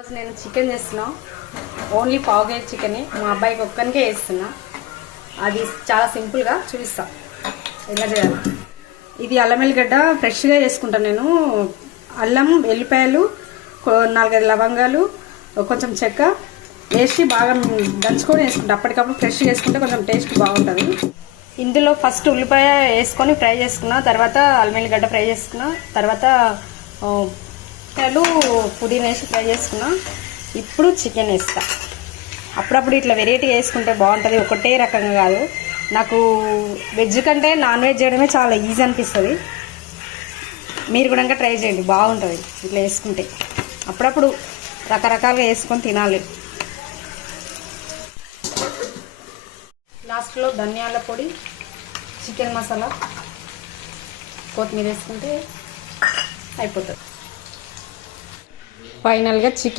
రోజు నేను చికెన్ చేస్తున్నా. ఓన్లీ పావు కేజీ చికెన్ మా అబ్బాయికి ఒక్కనికే వేస్తున్నా. అది చాలా సింపుల్గా చూపిస్తా ఎలా చేయాలి. ఇది అల్లం ఎల్లిగడ్డ ఫ్రెష్గా వేసుకుంటాను నేను. అల్లం, ఎల్లిపాయలు, 4-5 లవంగాలు, కొంచెం చెక్క వేసి బాగా దంచుకొని వేసుకుంటా. అప్పటికప్పుడు ఫ్రెష్గా వేసుకుంటే కొంచెం టేస్ట్ బాగుంటుంది. ఇందులో ఫస్ట్ ఉల్లిపాయ వేసుకొని ఫ్రై చేసుకున్నా, తర్వాత అల్లం ఎల్లిగడ్డ ఫ్రై చేసుకున్నా, తర్వాత పుదీనా వేసి ఫ్రై చేసుకున్నా. ఇప్పుడు చికెన్ వేస్తా. అప్పుడప్పుడు ఇట్లా వెరైటీ వేసుకుంటే బాగుంటుంది, ఒకటే రకంగా కాదు. నాకు వెజ్ కంటే నాన్ వెజ్ చేయడమే చాలా ఈజీ అనిపిస్తుంది. మీరు కూడా ట్రై చేయండి, బాగుంటుంది ఇట్లా వేసుకుంటే. అప్పుడప్పుడు రకరకాలుగా వేసుకొని తినాలి. లాస్ట్లో ధనియాల పొడి, చికెన్ మసాలా, కొత్తిమీర వేసుకుంటే అయిపోతుంది. ఫైనల్గా చికెన్